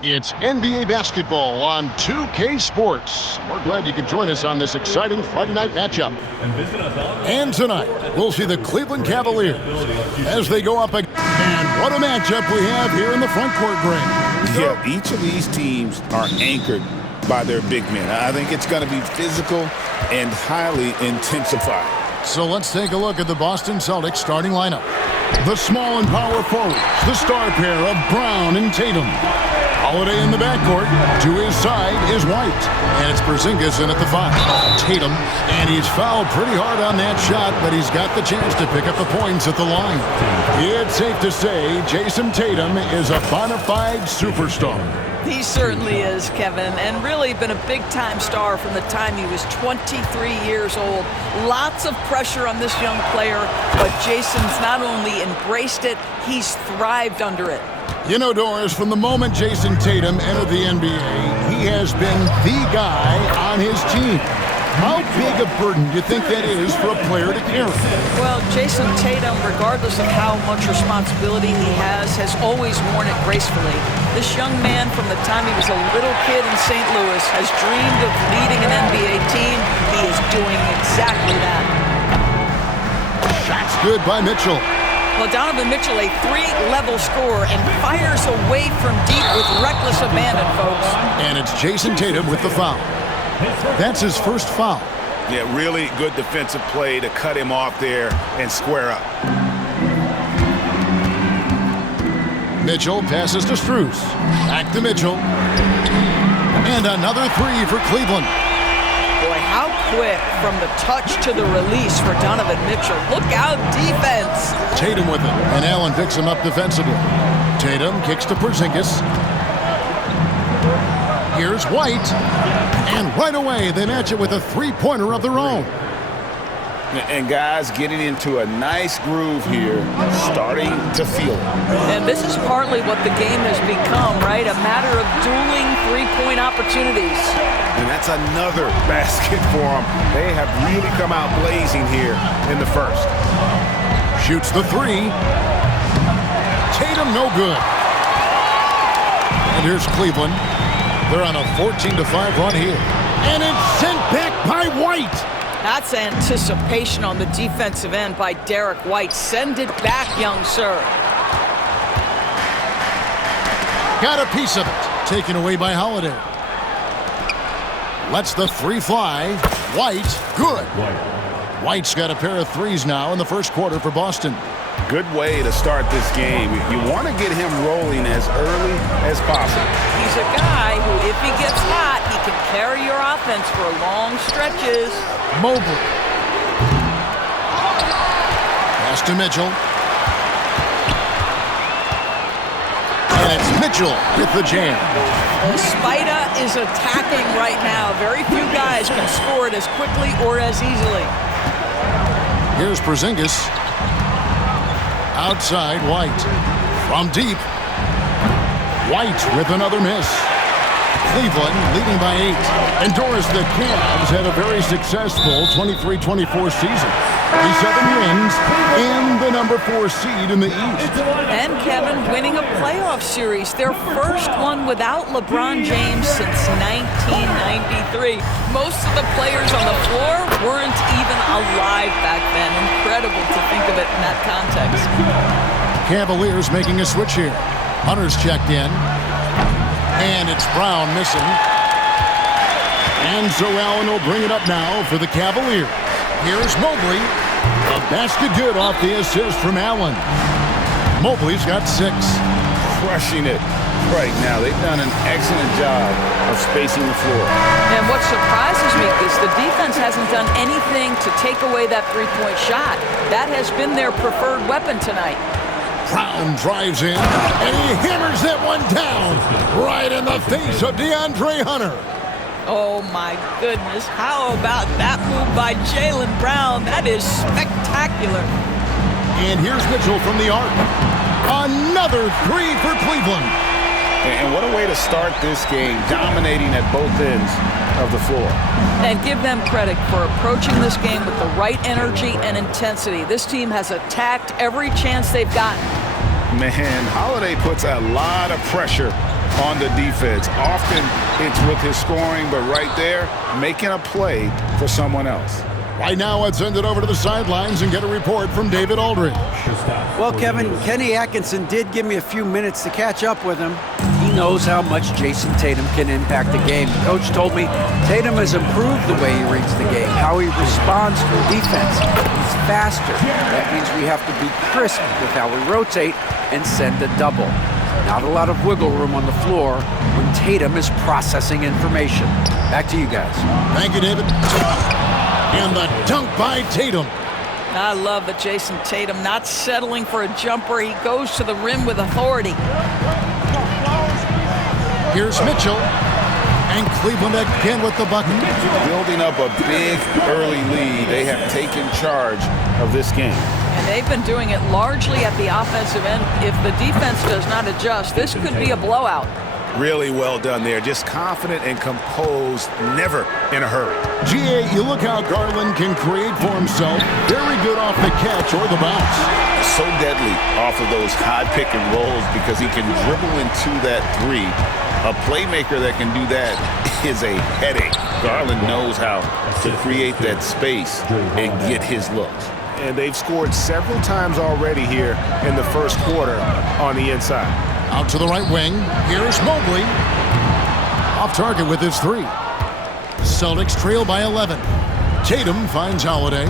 It's NBA basketball on 2K Sports. We're glad you could join us on this exciting Friday night matchup. And tonight, we'll see the Cleveland Cavaliers as they go up again. And what a matchup we have here in the front court, Greg. Yeah, each of these teams are anchored by their big men. I think it's going to be physical and highly intensified. So let's take a look at the Boston Celtics starting lineup. The small and power forwards, the star pair of Brown and Tatum. Holiday in the backcourt. To his side is White. And it's Porzingis in at the 5. Tatum. And he's fouled pretty hard on that shot, but he's got the chance to pick up the points at the line. It's safe to say Jason Tatum is a bona fide superstar. He certainly is, Kevin, and really been a big-time star from the time he was 23 years old. Lots of pressure on this young player, but Jason's not only embraced it, he's thrived under it. You know, Doris, from the moment Jason Tatum entered the NBA, he has been the guy on his team. How big a burden do you think that is for a player to carry? Well, Jason Tatum, regardless of how much responsibility he has always worn it gracefully. This young man, from the time he was a little kid in St. Louis, has dreamed of leading an NBA team. He is doing exactly that. Shot's good by Mitchell. Well, Donavan Mitchell, a 3-level scorer, and fires away from deep with reckless abandon, folks. And it's Jason Tatum with the foul. That's his first foul. Yeah, really good defensive play to cut him off there and square up. Mitchell passes to Strus. Back to Mitchell. And another 3 for Cleveland. Boy, how quick from the touch to the release for Donavan Mitchell. Look out, defense. Tatum with it, and Allen picks him up defensively. Tatum kicks to Porzingis. Here's White. And right away, they match it with a three-pointer of their own. And guys getting into a nice groove here, starting to feel it. And this is partly what the game has become, right? A matter of dueling three-point opportunities. And that's another basket for them. They have really come out blazing here in the first. Shoots the 3. Tatum no good. And here's Cleveland. They're on a 14-5 run here. And it's sent back by White. That's anticipation on the defensive end by Derek White. Send it back, young sir. Got a piece of it. Taken away by Holiday. Lets the 3 fly. White, good. White's got a pair of 3s now in the first quarter for Boston. Good way to start this game. You want to get him rolling as early as possible. He's a guy who, if he gets hot, he can carry your offense for long stretches. Mobley. Pass to Mitchell. And it's Mitchell with the jam. Spida is attacking right now. Very few guys can score it as quickly or as easily. Here's Porzingis. Outside, White. From deep. White with another miss. Cleveland leading by 8. And Doris, the Cavs had a very successful 23-24 season. 37 wins and the number 4 seed in the East. And Kevin winning a playoff series, their first one without LeBron James since 1993. Most of the players on the floor weren't even alive back then. Incredible to think of it in that context. Cavaliers making a switch here. Hunter's checked in. And it's Brown missing. And so Allen will bring it up now for the Cavaliers. Here's Mobley. A basket good off the assist from Allen. Mobley's got 6. Crushing it right now. They've done an excellent job of spacing the floor. And what surprises me is the defense hasn't done anything to take away that three-point shot. That has been their preferred weapon tonight. Brown drives in, and he hammers that one down right in the face of DeAndre Hunter. Oh, my goodness. How about that move by Jaylen Brown? That is spectacular. And here's Mitchell from the arc. Another 3 for Cleveland. And what a way to start this game, dominating at both ends of the floor. And give them credit for approaching this game with the right energy and intensity. This team has attacked every chance they've gotten. Man, Holiday puts a lot of pressure on the defense. Often it's with his scoring, but right there, making a play for someone else. Right now, let's send it over to the sidelines and get a report from David Aldridge. Well, Kevin, Kenny Atkinson did give me a few minutes to catch up with him. He knows how much Jason Tatum can impact the game. The coach told me Tatum has improved the way he reads the game, how he responds to defense. He's faster. That means we have to be crisp with how we rotate and send a double. Not a lot of wiggle room on the floor when Tatum is processing information. Back to you guys. Thank you, David. And the dunk by Tatum. I love that Jason Tatum not settling for a jumper. He goes to the rim with authority. Here's Mitchell. And Cleveland again with the bucket. Building up a big early lead. They have taken charge of this game. And they've been doing it largely at the offensive end. If the defense does not adjust, this could be a blowout. Really well done there. Just confident and composed, never in a hurry. GA, you look how Garland can create for himself. Very good off the catch or the bounce. So deadly off of those high pick and rolls because he can dribble into that three. A playmaker that can do that is a headache. Garland knows how to create that space and get his looks. And they've scored several times already here in the first quarter on the inside. Out to the right wing. Here's Mobley. Off target with his three. Celtics trail by 11. Tatum finds Holiday.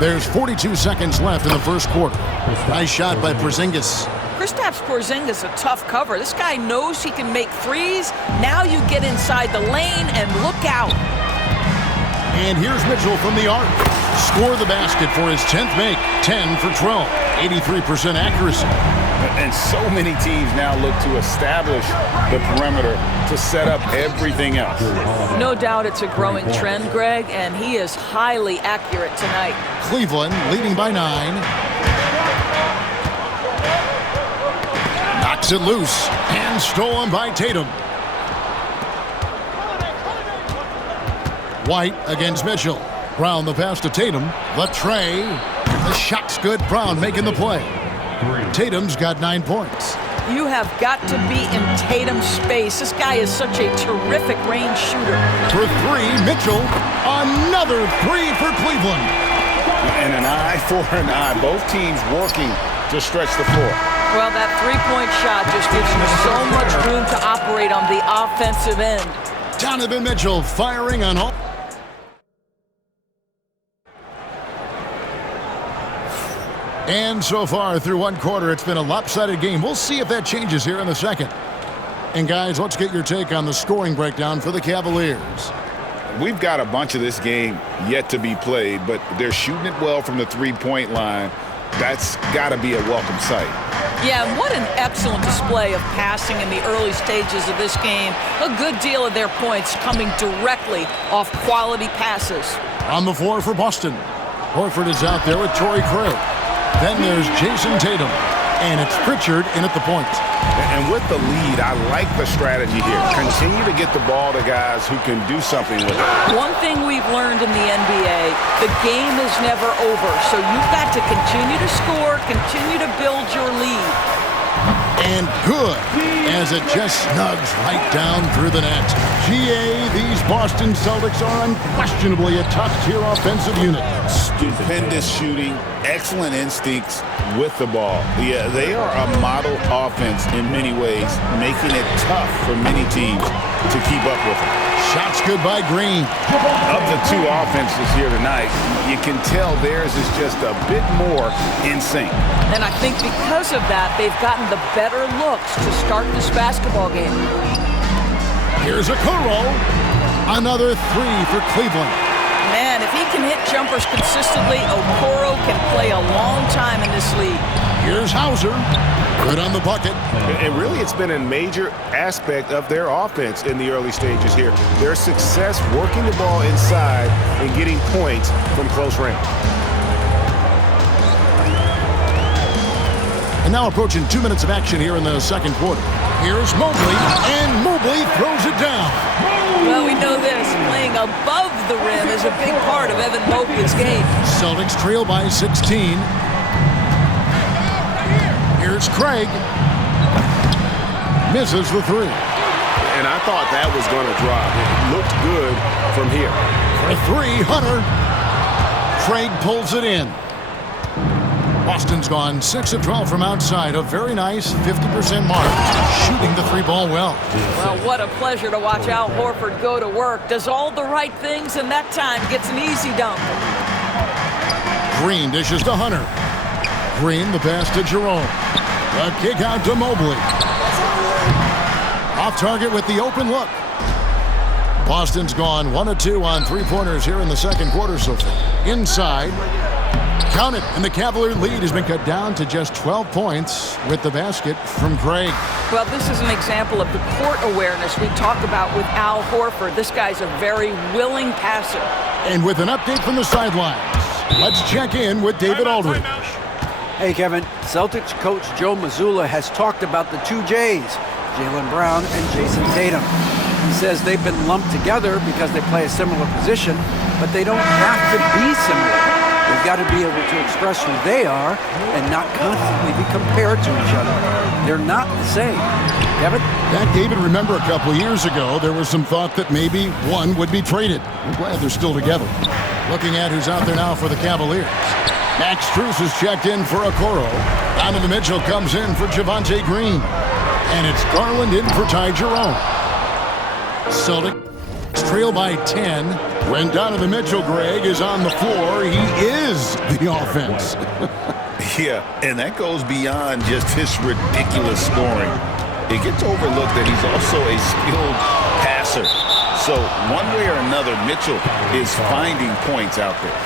There's 42 seconds left in the first quarter. Nice shot by Porzingis. Kristaps Porzingis a tough cover. This guy knows he can make threes. Now you get inside the lane and look out. And here's Mitchell from the arc. Score the basket for his 10th make. 10 for 12. 83% accuracy. And so many teams now look to establish the perimeter to set up everything else. No doubt it's a growing trend, Greg, and he is highly accurate tonight. Cleveland leading by 9. Knocks it loose and stolen by Tatum. White against Mitchell. Brown the pass to Tatum. The tray. The shot's good. Brown making the play. Tatum's got 9 points. You have got to be in Tatum's space. This guy is such a terrific range shooter. For 3, Mitchell. Another 3 for Cleveland. And an eye for an eye. Both teams working to stretch the floor. Well, that three-point shot just gives you so much room to operate on the offensive end. Donavan Mitchell firing on all. And so far through one quarter, it's been a lopsided game. We'll see if that changes here in the second. And guys, let's get your take on the scoring breakdown for the Cavaliers. We've got a bunch of this game yet to be played, but they're shooting it well from the three-point line. That's got to be a welcome sight. Yeah, and what an excellent display of passing in the early stages of this game. A good deal of their points coming directly off quality passes. On the floor for Boston. Horford is out there with Torrey Craig. Then there's Jason Tatum. And it's Pritchard in at the point. And with the lead, I like the strategy here. Continue to get the ball to guys who can do something with it. One thing we've learned in the NBA, the game is never over. So you've got to continue to score, continue to build your lead. And good, as it just snugs right down through the net. GA, these Boston Celtics are unquestionably a top-tier offensive unit. Stupendous shooting, excellent instincts with the ball. Yeah, they are a model offense in many ways, making it tough for many teams to keep up with them. Shots good by Green. Of the two offenses here tonight, you can tell theirs is just a bit more in sync. And I think because of that, they've gotten the better looks to start this basketball game. Here's Okoro. Another 3 for Cleveland. Man, if he can hit jumpers consistently, Okoro can play a long time in this league. Here's Hauser. Good on the bucket. And really, it's been a major aspect of their offense in the early stages here. Their success working the ball inside and getting points from close range. And now approaching 2 minutes of action here in the second quarter. Here's Mobley, and Mobley throws it down. Well, we know this. Playing above the rim is a big part of Evan Mobley's game. Celtics trail by 16. Here's Craig. Misses the three. And I thought that was going to drop. It looked good from here. For three, Hunter. Craig pulls it in. Boston's gone 6 of 12 from outside. A very nice 50% mark. Shooting the three ball well. Well, what a pleasure to watch Al Horford go to work. Does all the right things, and that time gets an easy dunk. Green dishes to Hunter. Green the pass to Jerome. A kick out to Mobley. Off target with the open look. Boston's gone 1 of 2 on three-pointers here in the second quarter so far. Inside. Count it, and the Cavalier lead has been cut down to just 12 points with the basket from Craig. Well, this is an example of the court awareness we talk about with Al Horford. This guy's a very willing passer. And with an update from the sidelines, let's check in with David Aldridge. Hey, Kevin. Celtics coach Joe Mazzulla has talked about the two J's, Jaylen Brown and Jason Tatum. He says they've been lumped together because they play a similar position, but they don't have to be similar. They've got to be able to express who they are and not constantly be compared to each other. They're not the same. Kevin? That, David, remember a couple years ago, there was some thought that maybe one would be traded. I'm glad they're still together. Looking at who's out there now for the Cavaliers. Max Strus is checked in for Okoro. Donovan Mitchell comes in for Javonte Green. And it's Garland in for Ty Jerome. Celtics trail by 10. When Donovan Mitchell, Greg, is on the floor, he is the offense. Yeah, and that goes beyond just his ridiculous scoring. It gets overlooked that he's also a skilled passer. So one way or another, Mitchell is finding points out there.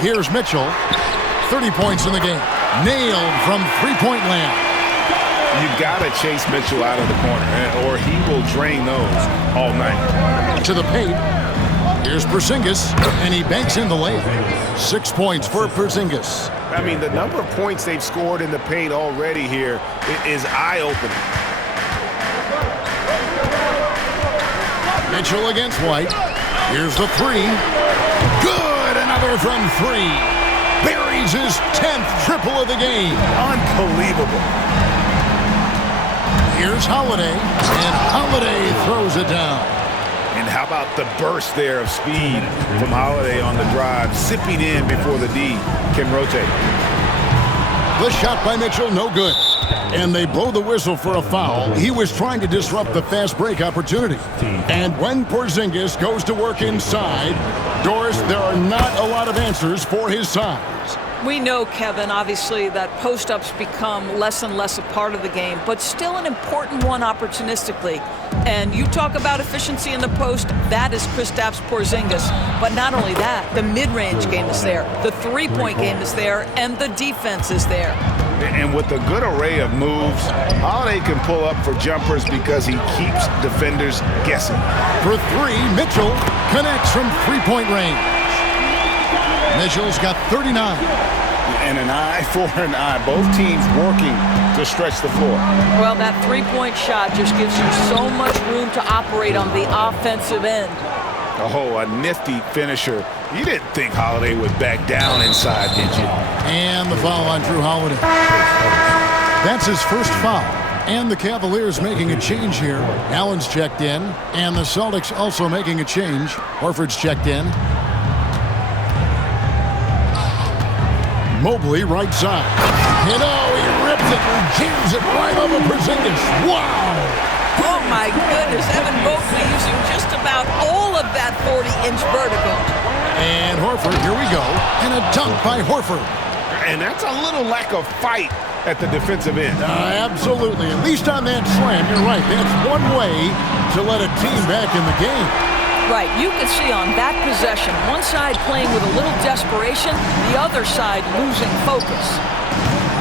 Here's Mitchell. 30 points in the game. Nailed from three-point land. You got to chase Mitchell out of the corner, or he will drain those all night. To the paint. Here's Porzingis, and he banks in the lane. 6 points for Porzingis. I mean, the number of points they've scored in the paint already here is eye-opening. Mitchell against White. Here's the three. Good! Another from three. Buries his 10th triple of the game. Unbelievable. Here's Holiday, and Holiday throws it down. And how about the burst there of speed from Holiday on the drive, zipping in before the D can rotate. The shot by Mitchell, no good. And they blow the whistle for a foul. He was trying to disrupt the fast break opportunity. And when Porzingis goes to work inside, Doris, there are not a lot of answers for his size. We know, Kevin, obviously, that post-ups become less and less a part of the game, but still an important one opportunistically. And you talk about efficiency in the post, that is Kristaps Porzingis. But not only that, the mid-range game is there, the three-point game is there, and the defense is there. And with a good array of moves, Holiday can pull up for jumpers because he keeps defenders guessing. For three, Mitchell connects from three-point range. Mitchell's got 39. And an eye for an eye. Both teams working to stretch the floor. Well, that three-point shot just gives you so much room to operate on the offensive end. Oh, a nifty finisher. You didn't think Holiday would back down inside, did you? And the foul on Drew Holiday. That's his first foul. And the Cavaliers making a change here. Allen's checked in. And the Celtics also making a change. Horford's checked in. Mobley right side. You know, he rips it and jams it right over Porzingis. Wow! Oh, my goodness. Evan Mobley using just about all of that 40-inch vertical. And Horford, here we go. And a dunk by Horford. And that's a little lack of fight at the defensive end. Absolutely. At least on that slam, you're right. That's one way to let a team back in the game. Right, you can see on that possession, one side playing with a little desperation, the other side losing focus.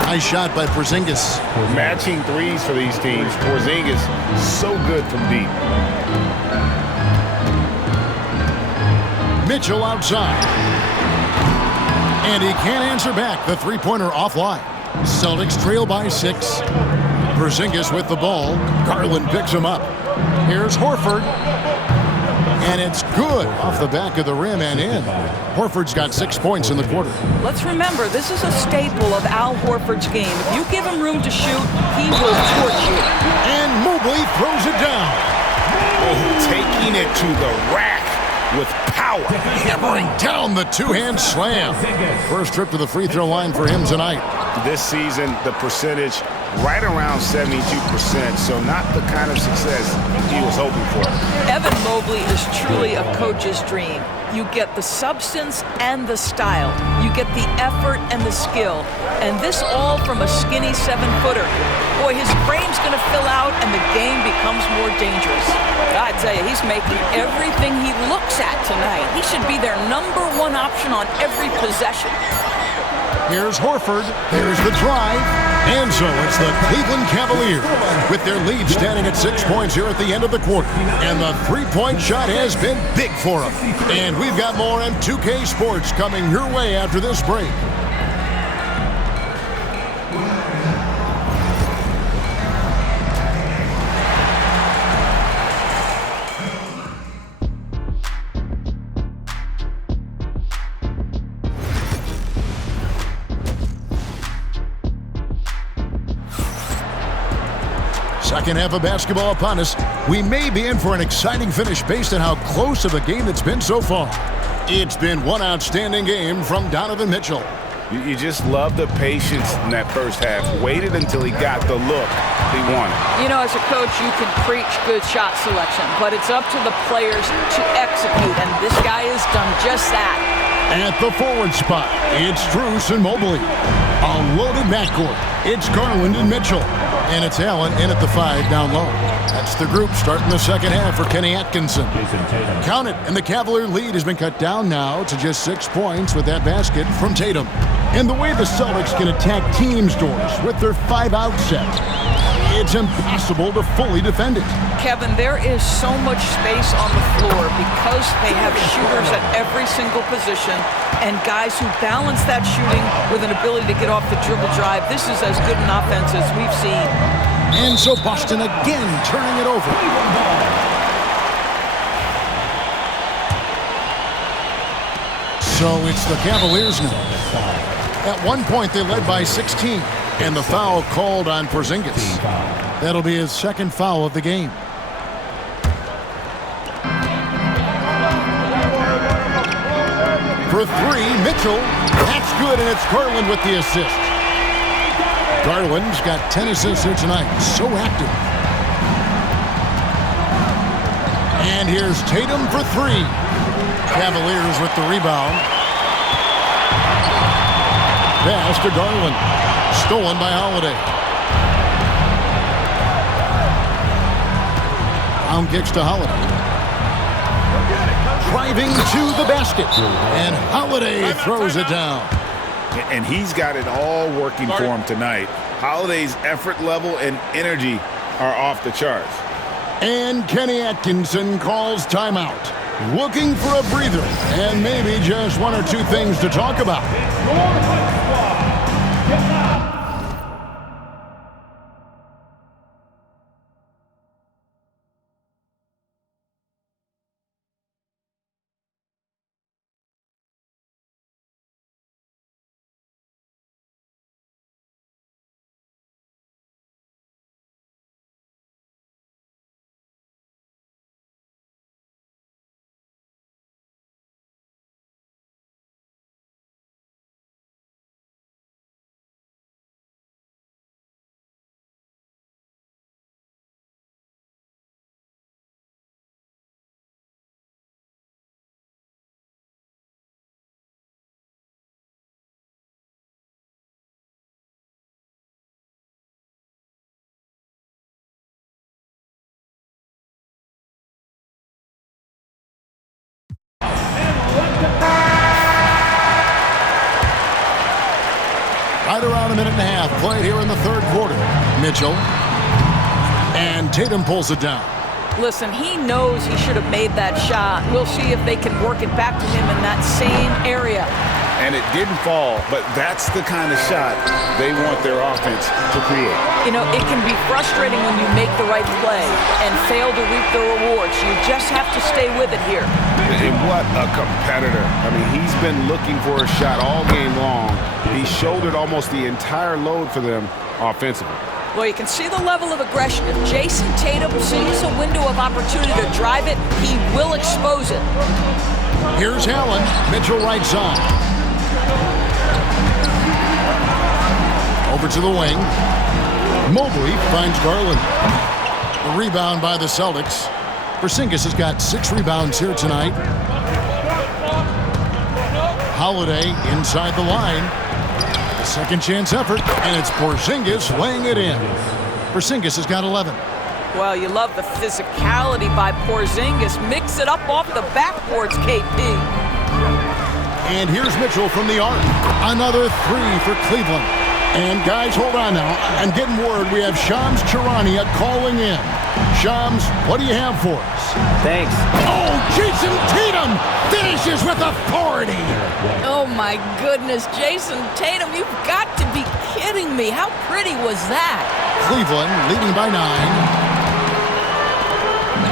Nice shot by Porzingis. Matching threes for these teams. Porzingis so good from deep. Mitchell outside. And he can't answer back. The three-pointer offline. Celtics trail by 6. Porzingis with the ball. Garland picks him up. Here's Horford. And it's good off the back of the rim and in. Horford's got 6 points in the quarter. Let's remember, this is a staple of Al Horford's game. If you give him room to shoot, he will torch you. And Mobley throws it down. Oh, taking it to the rack with power. Hammering down the two-hand slam. First trip to the free throw line for him tonight. This season, the percentage right around 72%, so not the kind of success he was hoping for. Evan Mobley is truly a coach's dream. You get the substance and the style. You get the effort and the skill. And this all from a skinny 7-footer. Boy, his frame's going to fill out and the game becomes more dangerous. I tell you, he's making everything he looks at tonight. He should be their #1 option on every possession. Here's Horford. There's the drive. And so it's the Cleveland Cavaliers with their lead standing at 6 points here at the end of the quarter. And the three-point shot has been big for them. And we've got more M2K Sports coming your way after this break. Second half of basketball upon us. We may be in for an exciting finish based on how close of a game it's been so far. It's been one outstanding game from Donavan Mitchell. You just love the patience in that first half. Waited until he got the look he wanted. You know, as a coach, you can preach good shot selection, but it's up to the players to execute, and this guy has done just that. At the forward spot, it's Strus and Mobley. A loaded backcourt. It's Garland and Mitchell. And it's Allen in at the 5 down low. That's the group starting the second half for Kenny Atkinson. Count it, and the Cavalier lead has been cut down now to just 6 points with that basket from Tatum. And the way the Celtics can attack teams' doors with their 5-out set, it's impossible to fully defend it. Kevin, there is so much space on the floor because they have shooters at every single position and guys who balance that shooting with an ability to get off the dribble drive. This is as good an offense as we've seen. And so Boston again turning it over. So it's the Cavaliers now. At one point they led by 16. And the foul called on Porzingis. That'll be his second foul of the game. For 3, Mitchell. That's good, and it's Garland with the assist. Garland's got 10 assists here tonight. So active. And here's Tatum for 3. Cavaliers with the rebound. Pass to Garland. Stolen by Holiday. Brown kicks to Holiday. Driving to the basket. And Holiday throws it down. And he's got it all working for him tonight. Holiday's effort level and energy are off the charts. And Kenny Atkinson calls timeout. Looking for a breather and maybe just 1 or 2 things to talk about. Right around a minute and a half played here in the third quarter. Mitchell. And Tatum pulls it down. Listen, he knows he should have made that shot. We'll see if they can work it back to him in that same area. And it didn't fall, but that's the kind of shot they want their offense to create. You know, it can be frustrating when you make the right play and fail to reap the rewards. You just have to stay with it here. And what a competitor. I mean, he's been looking for a shot all game long. He shouldered almost the entire load for them offensively. Well, you can see the level of aggression. If Jason Tatum sees a window of opportunity to drive it, he will expose it. Here's Allen. Mitchell right side. Over to the wing. Mobley finds Garland. The rebound by the Celtics. Porzingis has got 6 rebounds here tonight. Holiday inside the line. A second chance effort, and it's Porzingis laying it in. Porzingis has got 11. Well, you love the physicality by Porzingis. Mix it up off the backboards, KP. And here's Mitchell from the arc. Another 3 for Cleveland. And guys, hold on now. I'm getting word we have Shams Charania calling in. Shams, what do you have for us? Thanks. Oh, Jason Tatum finishes with authority. Oh, my goodness. Jason Tatum, you've got to be kidding me. How pretty was that? Cleveland leading by 9.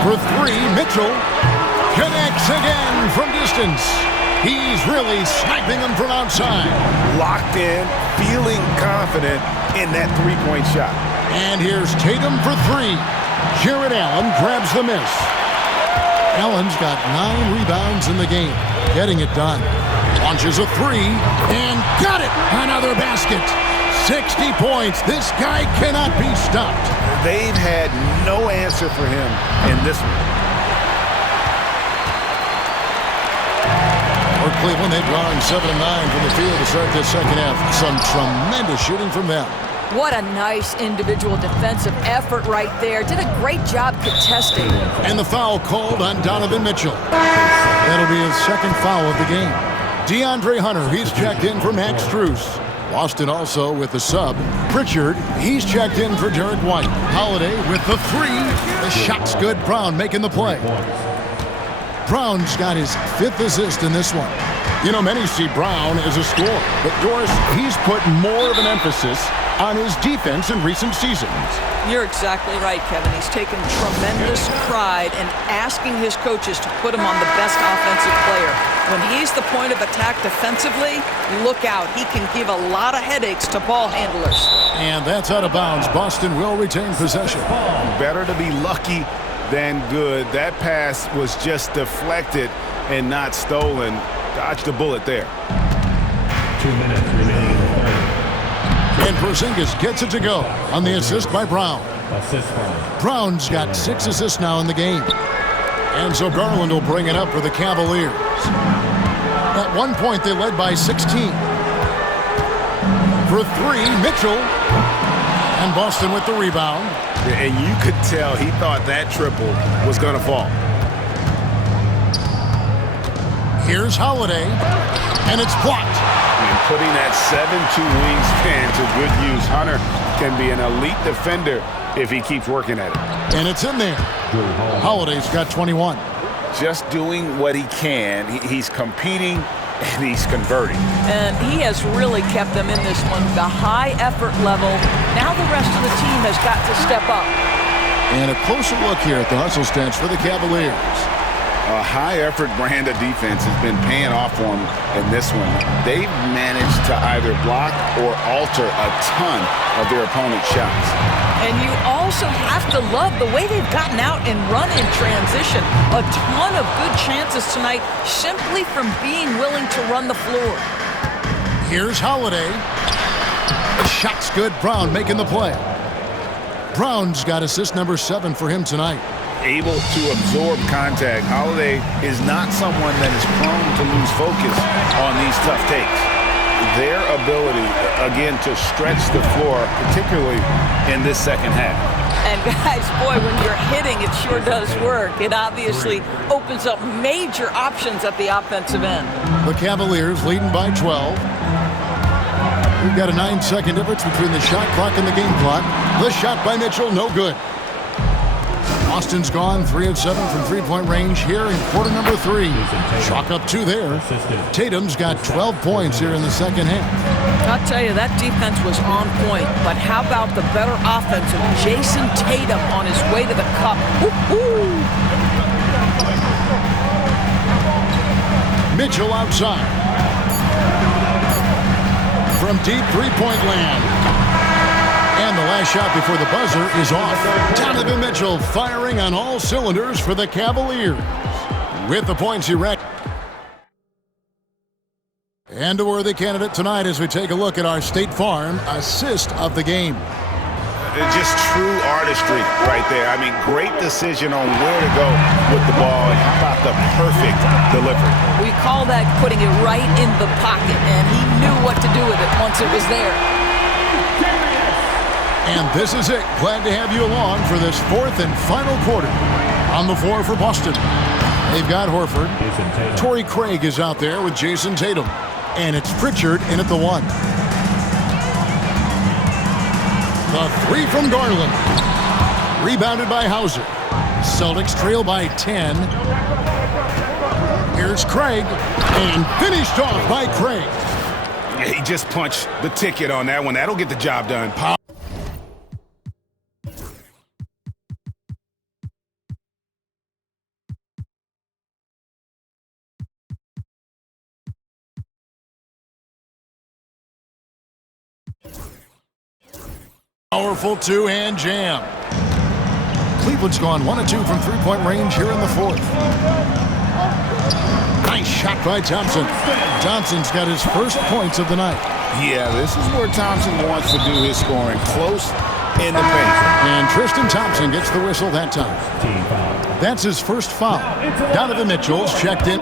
For 3, Mitchell connects again from distance. He's really sniping them from outside. Locked in, feeling confident in that three-point shot. And here's Tatum for 3. Jared Allen grabs the miss. Allen's got 9 rebounds in the game. Getting it done. Launches a 3 and got it. Another basket. 60 points. This guy cannot be stopped. They've had no answer for him in this one. For Cleveland, they're drawing 7 and 9 from the field to start this second half. Some tremendous shooting from them. What a nice individual defensive effort right there. Did a great job contesting. And the foul called on Donavan Mitchell. That'll be his second foul of the game. DeAndre Hunter, he's checked in for Max Strus. Boston also with the sub. Pritchard, he's checked in for Derek White. Holiday with the 3. The shot's good. Brown making the play. Brown's got his 5th assist in this one. You know, many see Brown as a scorer, but Doris, he's put more of an emphasis on his defense in recent seasons. You're exactly right, Kevin. He's taken tremendous pride in asking his coaches to put him on the best offensive player. When he's the point of attack defensively, look out. He can give a lot of headaches to ball handlers. And that's out of bounds. Boston will retain possession. Better to be lucky than good. That pass was just deflected and not stolen. Dodged a bullet there. 2 minutes remaining. And Porzingis gets it to go on the assist by Brown. Assist Brown's got 6 assists now in the game. And so Garland will bring it up for the Cavaliers. At one point, they led by 16. For 3, Mitchell. And Boston with the rebound. And you could tell he thought that triple was going to fall. Here's Holiday. And it's blocked. And putting that 7'2" wingspan to good use. Hunter can be an elite defender if he keeps working at it. And it's in there. Holiday's got 21. Just doing what he can. He's competing and he's converting. And he has really kept them in this one. The high effort level. Now the rest of the team has got to step up. And a closer look here at the hustle stats for the Cavaliers. A high-effort brand of defense has been paying off for them in this one. They've managed to either block or alter a ton of their opponent's shots. And you also have to love the way they've gotten out and run in transition. A ton of good chances tonight simply from being willing to run the floor. Here's Holiday. The shot's good. Brown making the play. Brown's got assist number 7 for him tonight. Able to absorb contact. Holiday is not someone that is prone to lose focus on these tough takes. Their ability, again, to stretch the floor, particularly in this second half. And guys, boy, when you're hitting, it sure does work. It obviously opens up major options at the offensive end. The Cavaliers leading by 12. We've got a 9-second difference between the shot clock and the game clock. The shot by Mitchell, no good. Boston's gone 3 of 7 from three-point range here in quarter number 3. Chalk up 2 there. Tatum's got 12 points here in the second half. I'll tell you, that defense was on point. But how about the better offense of Jason Tatum on his way to the cup? Woo-hoo! Mitchell outside. From deep three-point land. And the last shot before the buzzer is off. Donavan Mitchell firing on all cylinders for the Cavaliers. With the points he racked. And a worthy candidate tonight as we take a look at our State Farm assist of the game. Just true artistry right there. I mean, great decision on where to go with the ball, and how about the perfect delivery? We call that putting it right in the pocket, and he knew what to do with it once it was there. And this is it. Glad to have you along for this fourth and final quarter. On the floor for Boston, they've got Horford. Torrey Craig is out there with Jason Tatum. And it's Pritchard in at the 1. The 3 from Garland. Rebounded by Hauser. Celtics trail by 10. Here's Craig. And finished off by Craig. Yeah, he just punched the ticket on that one. That'll get the job done. Powerful two-hand jam. Cleveland's gone 1 of 2 from three-point range here in the fourth. Nice shot by Thompson. Thompson's got his first points of the night. Yeah, this is where Thompson wants to do his scoring, close in the paint. And Tristan Thompson gets the whistle that time. That's his first foul. Donovan Mitchell's checked in.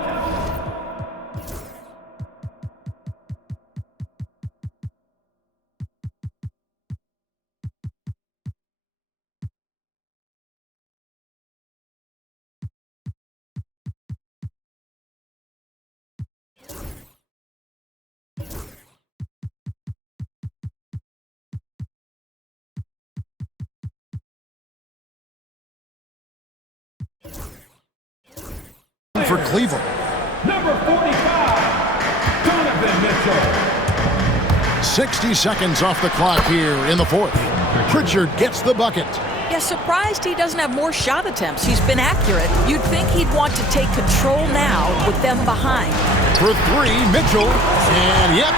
For Cleveland. Number 45, Donavan Mitchell. 60 seconds off the clock here in the fourth. Pritchard gets the bucket. Yeah, surprised he doesn't have more shot attempts. He's been accurate. You'd think he'd want to take control now with them behind. For 3, Mitchell. And yep,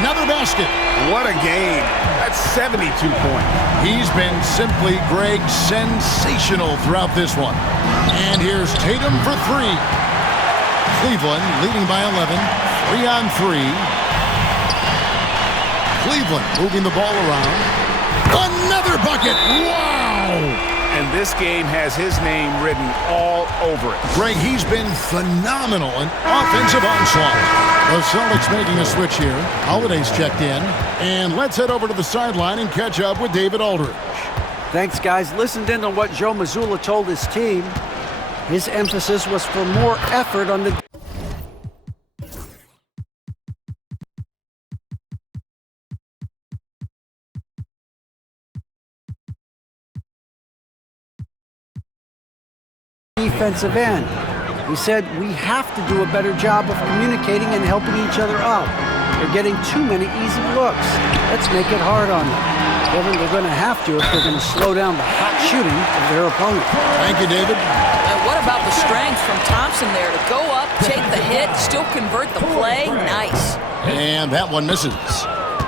another basket. What a game. That's 72 points. He's been simply, Greg, sensational throughout this one. And here's Tatum for 3. Cleveland leading by 11. 3 on 3. Cleveland moving the ball around. Another bucket. Wow! And this game has his name written all over it. Greg, he's been phenomenal. An offensive onslaught. The Celtics making a switch here. Holiday's checked in. And let's head over to the sideline and catch up with David Aldridge. Thanks, guys. Listened in on what Joe Mazzulla told his team. His emphasis was for more effort on the defensive end. He said, we have to do a better job of communicating and helping each other out. They're getting too many easy looks. Let's make it hard on them. Kevin, they're going to have to if they're going to slow down the hot shooting of their opponent. Thank you, David. And what about the strength from Thompson there to go up, take the hit, still convert the play? Nice. And that one misses.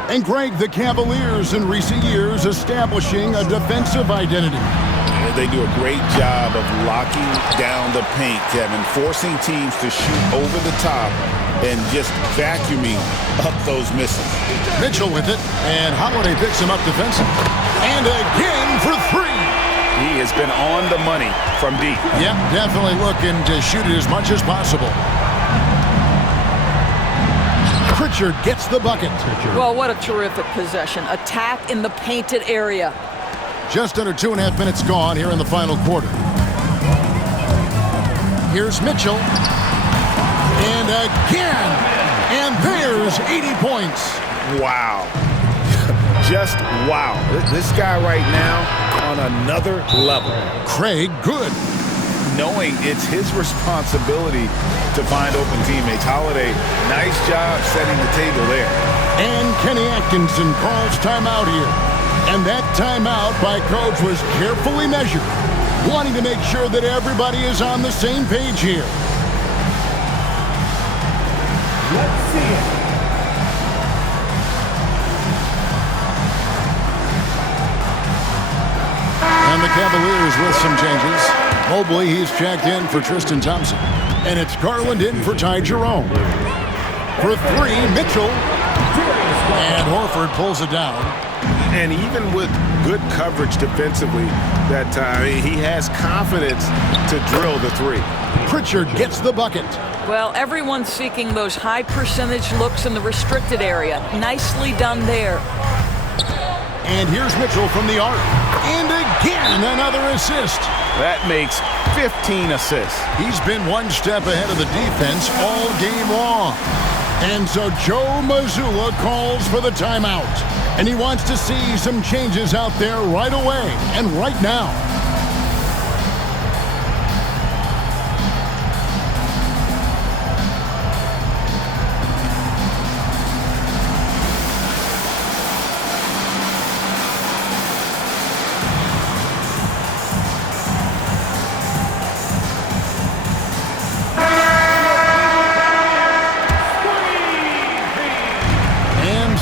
And Greg, the Cavaliers in recent years establishing a defensive identity. They do a great job of locking down the paint, Kevin, forcing teams to shoot over the top and just vacuuming up those misses. Mitchell with it, and Holiday picks him up defensively. And again for 3. He has been on the money from deep. Yep, definitely looking to shoot it as much as possible. Pritchard gets the bucket. Well, what a terrific possession. Attack in the painted area. Just under 2.5 minutes gone here in the final quarter. Here's Mitchell. And again. And there's 80 points. Wow. just wow. This guy right now on another level. Craig Good. Knowing it's his responsibility to find open teammates. Holiday, nice job setting the table there. And Kenny Atkinson calls timeout here. And that timeout by coach was carefully measured, wanting to make sure that everybody is on the same page here. Let's see it. And the Cavaliers with some changes. Mobley, he's checked in for Tristan Thompson. And it's Garland in for Ty Jerome. For three, Mitchell. And Horford pulls it down. And even with good coverage defensively that time, he has confidence to drill the three. Pritchard gets the bucket. Well, everyone's seeking those high percentage looks in the restricted area. Nicely done there. And here's Mitchell from the arc. And again, another assist. That makes 15 assists. He's been one step ahead of the defense all game long. And so Joe Mazzulla calls for the timeout. And he wants to see some changes out there right away and right now.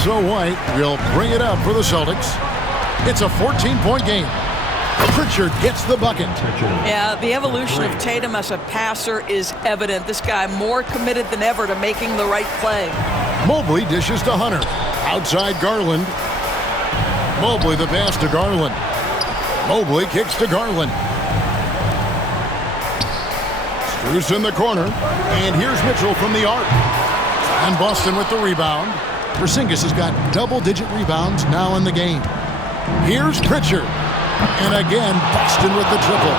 So White will bring it up for the Celtics. It's a 14-point game. Pritchard gets the bucket. Yeah, the evolution of Tatum as a passer is evident. This guy more committed than ever to making the right play. Mobley dishes to Hunter. Outside Garland. Mobley the pass to Garland. Mobley kicks to Garland. Strus in the corner. And here's Mitchell from the arc. And Boston with the rebound. Porzingis has got double-digit rebounds now in the game. Here's Pritchard. And again, Boston with the triple.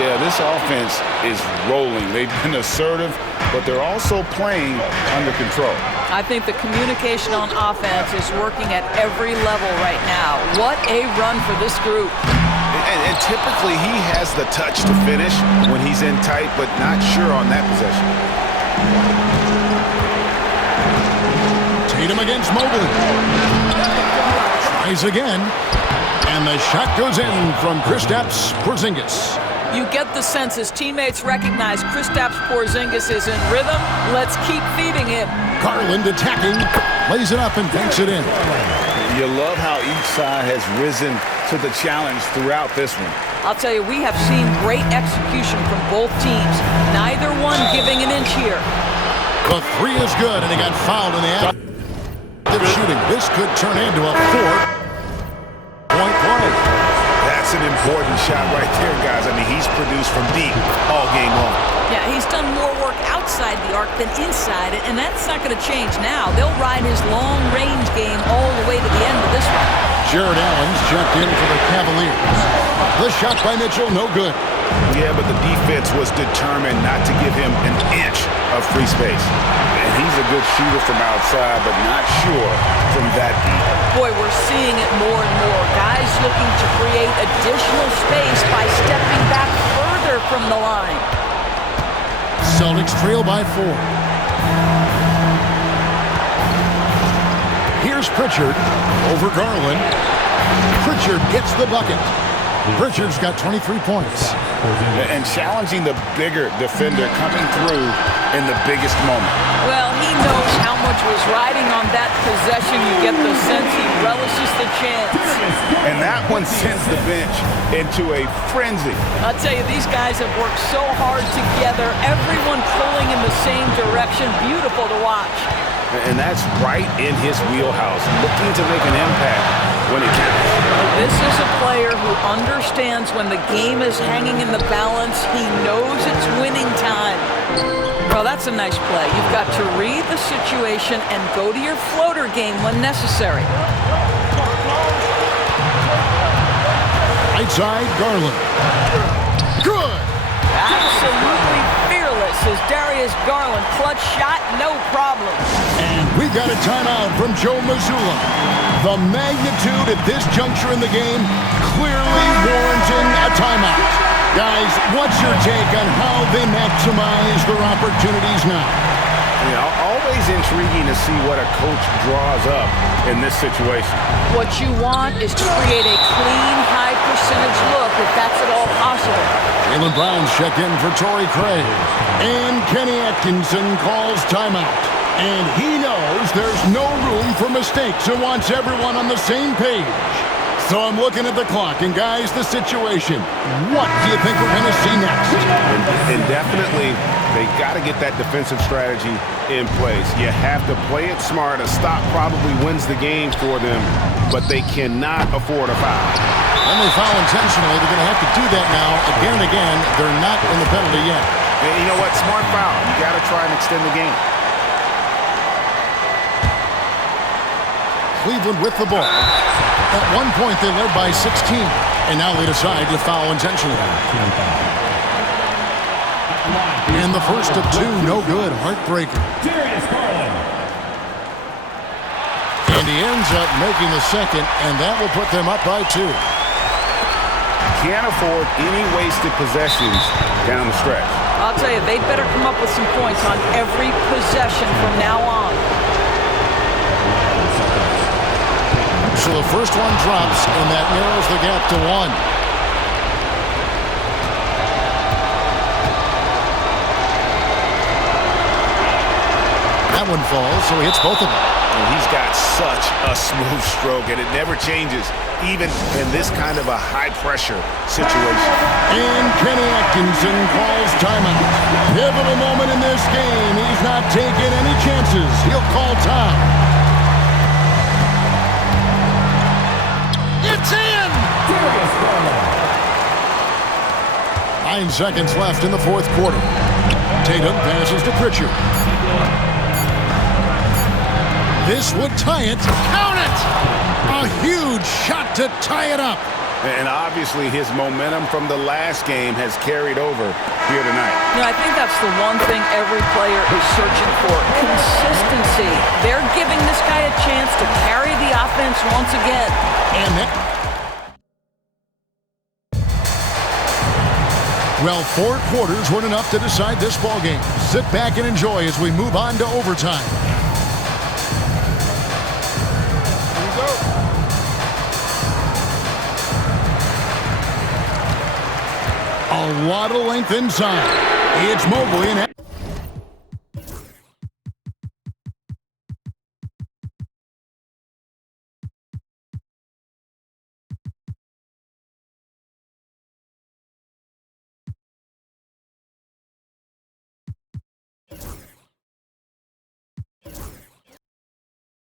Yeah, this offense is rolling. They've been assertive, but they're also playing under control. I think the communication on offense is working at every level right now. What a run for this group. And typically he has the touch to finish when he's in tight, but not sure on that possession. Tatum against Mobley. Tries again. And the shot goes in from Kristaps Porzingis. You get the sense his teammates recognize Kristaps Porzingis is in rhythm. Let's keep feeding him. Garland attacking. Lays it up and banks it in. You love how each side has risen to the challenge throughout this one. I'll tell you, we have seen great execution from both teams. Neither one giving an inch here. The three is good, and he got fouled in the act of shooting. This could turn into a 4-point play. That's an important shot right there, guys. I mean, he's produced from deep all game long. Yeah, he's done more work outside the arc than inside it, and that's not going to change now. They'll ride his long-range game all the way to the end of this one. Jared Allen's checked in for the Cavaliers. The shot by Mitchell, no good. Yeah, but the defense was determined not to give him an inch of free space. And he's a good shooter from outside, but not sure from that deep. Boy, we're seeing it more and more. Guys looking to create additional space by stepping back further from the line. Celtics trail by 4. Here's Pritchard over Garland. Pritchard gets the bucket. Pritchard's got 23 points. And challenging the bigger defender coming through in the biggest moment. Well, he knows how much was riding on that possession. You get the sense he relishes the chance. And that one sends the bench into a frenzy. I'll tell you, these guys have worked so hard together. Everyone pulling in the same direction. Beautiful to watch. And that's right in his wheelhouse, looking to make an impact when it counts. This is a player who understands when the game is hanging in the balance. He knows it's winning time. Well, that's a nice play. You've got to read the situation and go to your floater game when necessary. Right side, Garland. Good! Absolutely fearless says Darius Garland. Clutch shot, no problem. And we got a timeout from Joe Mazzulla. The magnitude at this juncture in the game clearly warranting a timeout. Guys, what's your take on how they maximize their opportunities now? You know, always intriguing to see what a coach draws up in this situation. What you want is to create a clean, high-percentage look if that's at all possible. Jaylen Brown's checked in for Torrey Craig. And Kenny Atkinson calls timeout. And he knows there's no room for mistakes and wants everyone on the same page. So I'm looking at the clock, and guys, the situation. What do you think we're going to see next? And definitely, they got to get that defensive strategy in place. You have to play it smart. A stop probably wins the game for them, but they cannot afford a foul. And they foul intentionally. They're going to have to do that now again and again. They're not in the penalty yet. And you know what? Smart foul. You got to try and extend the game. Cleveland with the ball. At one point, they led by 16. And now they decide to foul intentionally. And the first of two, no good. Heartbreaker. And he ends up making the second, and that will put them up by 2. Can't afford any wasted possessions down the stretch. I'll tell you, they'd better come up with some points on every possession from now on. So the first one drops, and that narrows the gap to 1. That one falls, so he hits both of them. And he's got such a smooth stroke, and it never changes, even in this kind of a high-pressure situation. And Kenny Atkinson calls timeout. Pivotal moment in this game. He's not taking any chances. He'll call time. It's in! 9 seconds left in the fourth quarter. Tatum passes to Pritchard. This would tie it. Count it! A huge shot to tie it up. And obviously his momentum from the last game has carried over here tonight. You know, I think that's the one thing every player is searching for. Consistency. They're giving this guy a chance to carry the offense once again. And that... Well, 4 quarters weren't enough to decide this ballgame. Sit back and enjoy as we move on to overtime. A lot of length inside. It's Mobley and...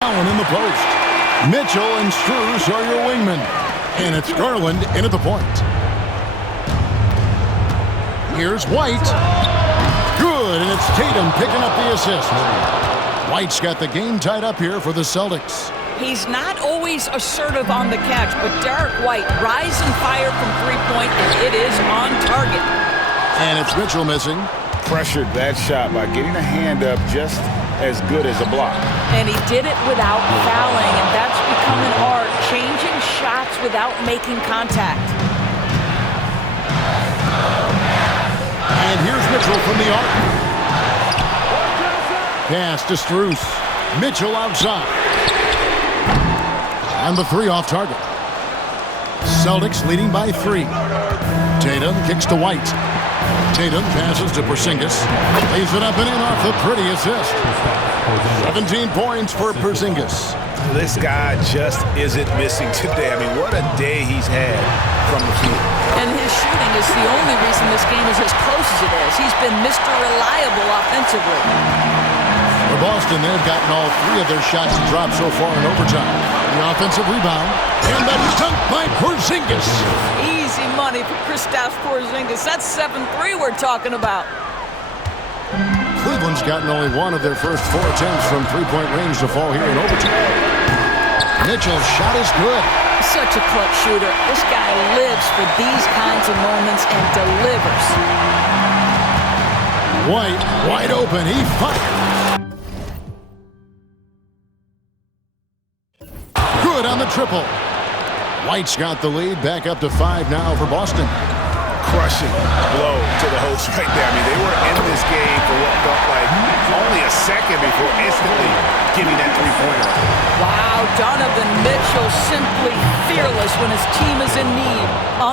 Allen in the post. Mitchell and Strus are your wingmen. And it's Garland in at the point. Here's White. Good, and it's Tatum picking up the assist. White's got the game tied up here for the Celtics. He's not always assertive on the catch, but Derek White, rise and fire from three-point, and it is on target. And it's Mitchell missing. Pressured that shot by getting a hand up just as good as a block. And he did it without fouling, and that's become an art, changing shots without making contact. And here's Mitchell from the arc. Pass to Strus. Mitchell outside. And the 3 off target. Celtics leading by 3. Tatum kicks to White. Tatum passes to Porzingis. Lays it up and in off the pretty assist. 17 points for Porzingis. This guy just isn't missing today. I mean, what a day he's had from the field. And his shooting is the only reason this game is as close as it is. He's been Mr. Reliable offensively. For Boston, they've gotten all 3 of their shots dropped so far in overtime. The offensive rebound. And the dunk by Porzingis. Easy money for Kristaps Porzingis. That's 7-3 we're talking about. Cleveland's gotten only 1 of their first 4 attempts from three-point range to fall here in overtime. Mitchell's shot is good. Such a clutch shooter. This guy lives for these kinds of moments and delivers. White, wide open. He fired. Good on the triple. White's got the lead. Back up to 5 now for Boston. Crushing blow to the host right there. I mean, they were in this game for what felt like only a second before instantly giving that three-pointer. Wow, Donavan Mitchell simply fearless when his team is in need.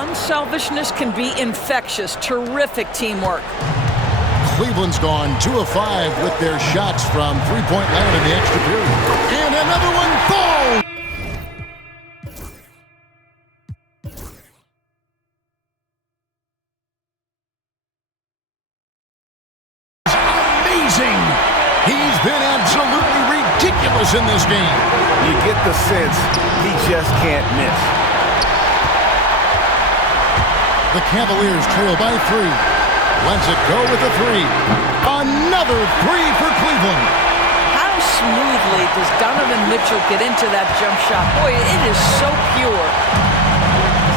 Unselfishness can be infectious. Terrific teamwork. Cleveland's gone 2 of 5 with their shots from three-point land in the extra period. And another one falls. Amazing. He's been absolutely ridiculous in this game. You get the sense he just can't miss. The Cavaliers trail by 3. Lets it go with a 3. Another 3 for Cleveland. How smoothly does Donavan Mitchell get into that jump shot? Boy, it is so pure.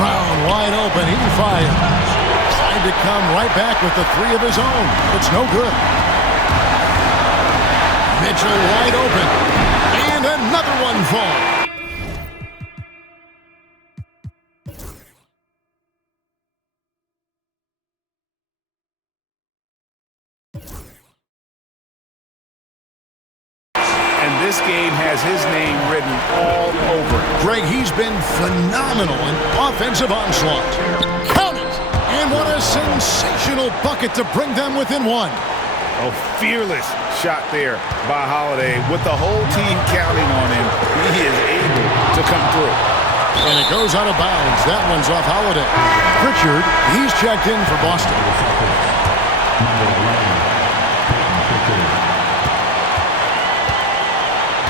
Brown wide open. He fires. Tried to come right back with the 3 of his own. It's no good. Mitchell wide open. And another one falls. This game has his name written all over. Greg, he's been phenomenal in offensive onslaught. Count it! And what a sensational bucket to bring them within 1. A fearless shot there by Holiday. With the whole team counting on him, he is able to come through. And it goes out of bounds. That one's off Holiday. Pritchard, he's checked in for Boston.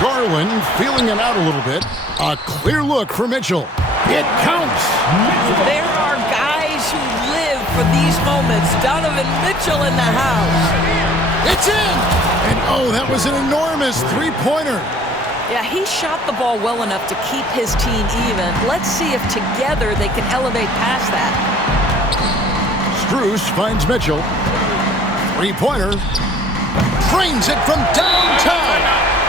Garland feeling it out a little bit. A clear look for Mitchell. It counts. There are guys who live for these moments. Donavan Mitchell in the house. It's in. And oh, that was an enormous three-pointer. Yeah, he shot the ball well enough to keep his team even. Let's see if together they can elevate past that. Strus finds Mitchell. Three-pointer. Drains it from downtown.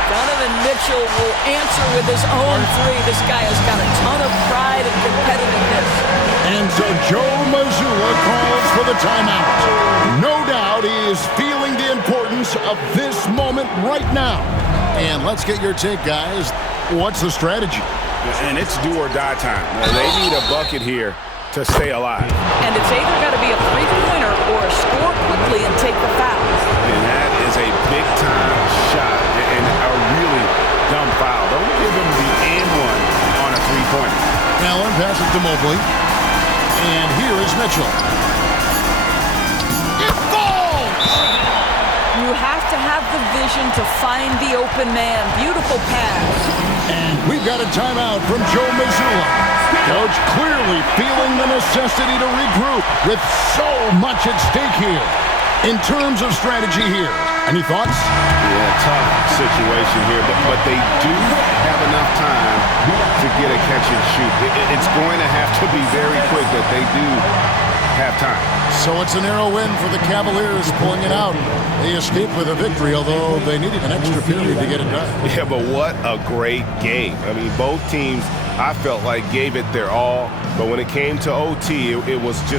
Donavan Mitchell will answer with his own 3. This guy has got a ton of pride and competitiveness. And so Joe Mazzulla calls for the timeout. No doubt he is feeling the importance of this moment right now. And let's get your take, guys. What's the strategy? And it's do or die time. They need a bucket here to stay alive. And it's either got to be a three-pointer or score quickly and take the foul. And that is a big-time shot and a really dumb foul. Don't give him the and one on a three-pointer. Allen passes to Mobley. And here is Mitchell. It falls! You have to have the vision to find the open man. Beautiful pass. And we've got a timeout from Joe Mazzulla. Coach clearly feeling the necessity to regroup with so much at stake here. In terms of strategy here, any thoughts? Yeah, tough situation here, but they do have enough time to get a catch and shoot. It's going to have to be very quick, but they do have time. So it's a narrow win for the Cavaliers pulling it out. They escaped with a victory, although they needed an extra period to get it done. Yeah, but what a great game. I mean, both teams, I felt like, gave it their all. But when it came to OT, it was just